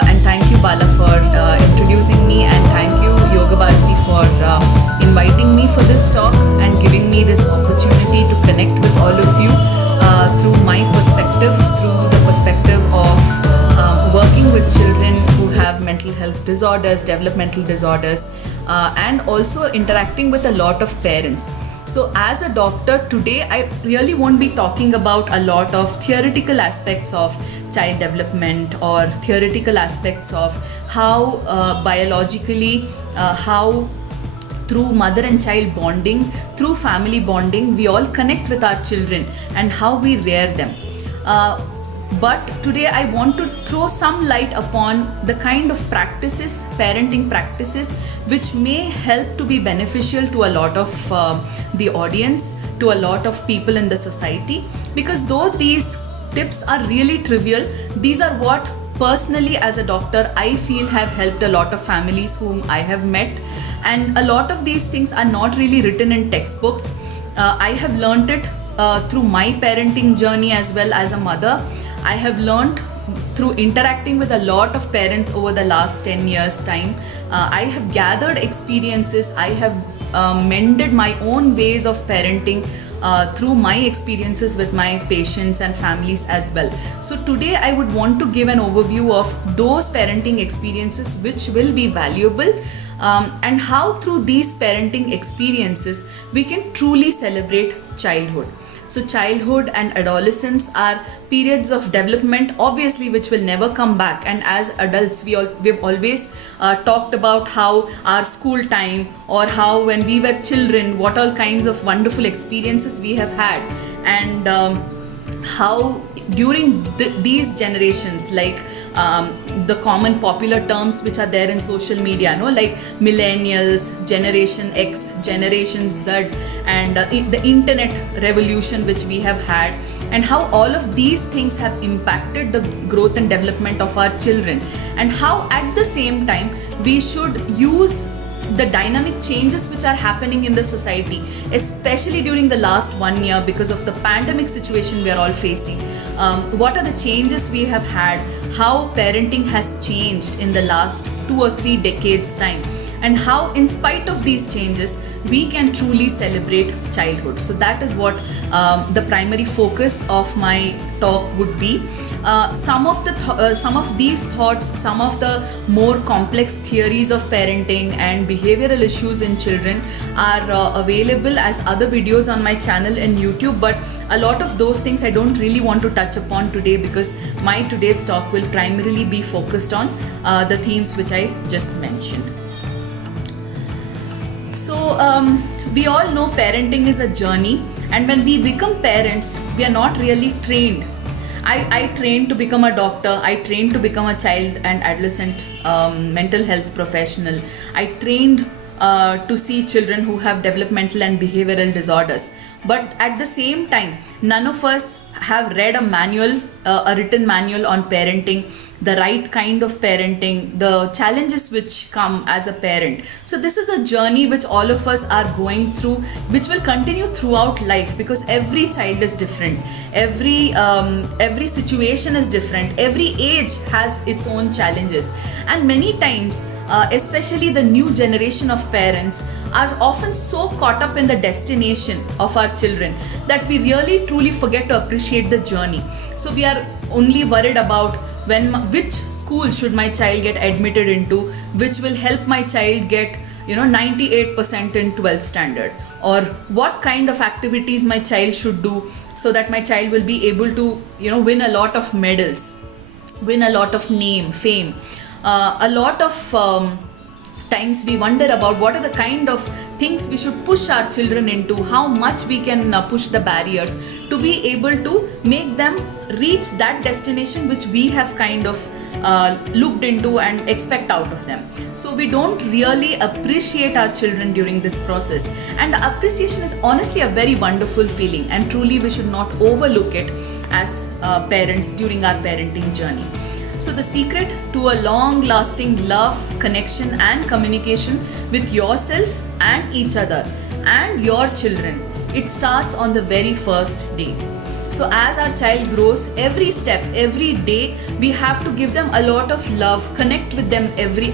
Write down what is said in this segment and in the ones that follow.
And thank you, Bala, for introducing me, and thank you, Yoga Bharati, for inviting me for this talk and giving me this opportunity to connect with all of you through my perspective, through the perspective of working with children who have mental health disorders, developmental disorders, and also interacting with a lot of parents. So as a doctor today, I really won't be talking about a lot of theoretical aspects of child development or theoretical aspects of how biologically, how through mother and child bonding, through family bonding, we all connect with our children and how we rear them. But today I want to throw some light upon the kind of practices, parenting practices, which may help to be beneficial to a lot of the audience, to a lot of people in the society. Because though these tips are really trivial, these are what personally as a doctor I feel have helped a lot of families whom I have met. And a lot of these things are not really written in textbooks. I have learned it through my parenting journey as well as a mother. I have learned through interacting with a lot of parents over the last 10 years time. I have gathered experiences. I have mended my own ways of parenting through my experiences with my patients and families as well. So today I would want to give an overview of those parenting experiences which will be valuable, and how through these parenting experiences we can truly celebrate childhood. So childhood and adolescence are periods of development, obviously, which will never come back. And as adults, we've always talked about how our school time, or how when we were children, what all kinds of wonderful experiences we have had, and how during these generations, like the common popular terms which are there in social media, like millennials, generation X, generation Z, and the internet revolution which we have had, and how all of these things have impacted the growth and development of our children, and how at the same time we should use the dynamic changes which are happening in the society, especially during the last 1 year because of the pandemic situation we are all facing. What are the changes we have had, how parenting has changed in the last 2 or 3 decades time, and how in spite of these changes we can truly celebrate childhood. So that is what the primary focus of my talk would be. Some of these thoughts, some of the more complex theories of parenting and behavioral issues in children are available as other videos on my channel in YouTube, but a lot of those things I don't really want to touch upon today, because my today's talk will primarily be focused on the themes which I just mentioned. So we all know parenting is a journey, and when we become parents, we are not really trained. I trained to become a doctor. I trained to become a child and adolescent mental health professional. I trained to see children who have developmental and behavioral disorders. But at the same time, none of us have read a manual, a written manual on parenting, the right kind of parenting, the challenges which come as a parent. So this is a journey which all of us are going through, which will continue throughout life, because every child is different, every situation is different, every age has its own challenges, and many times especially the new generation of parents are often so caught up in the destination of our children that we really truly forget to appreciate the journey. So we are only worried about which school should my child get admitted into, which will help my child get 98% in 12th standard, or what kind of activities my child should do so that my child will be able to win a lot of medals, win a lot of name, fame. A lot of times we wonder about what are the kind of things we should push our children into, how much we can push the barriers to be able to make them reach that destination which we have kind of looked into and expect out of them. So we don't really appreciate our children during this process, and appreciation is honestly a very wonderful feeling, and truly we should not overlook it as parents during our parenting journey. So the secret to a long-lasting love, connection and communication with yourself and each other and your children, it starts on the very first day. So as our child grows, every step, every day, we have to give them a lot of love, connect with them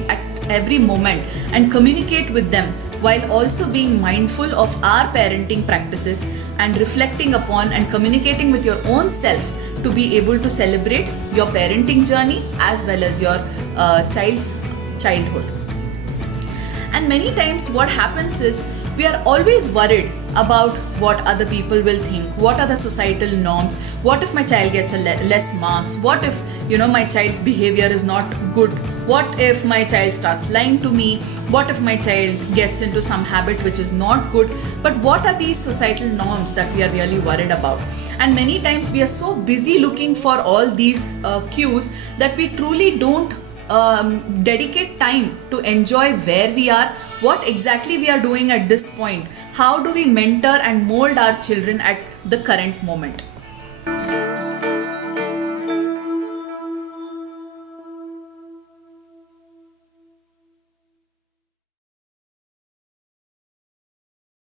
at every moment, and communicate with them, while also being mindful of our parenting practices and reflecting upon and communicating with your own self to be able to celebrate your parenting journey as well as your child's childhood. And many times what happens is we are always worried about what other people will think, what are the societal norms, what if my child gets less marks, what if my child's behavior is not good, what if my child starts lying to me, what if my child gets into some habit which is not good. But what are these societal norms that we are really worried about? And many times we are so busy looking for all these cues that we truly don't dedicate time to enjoy where we are, what exactly we are doing at this point, how do we mentor and mold our children at the current moment.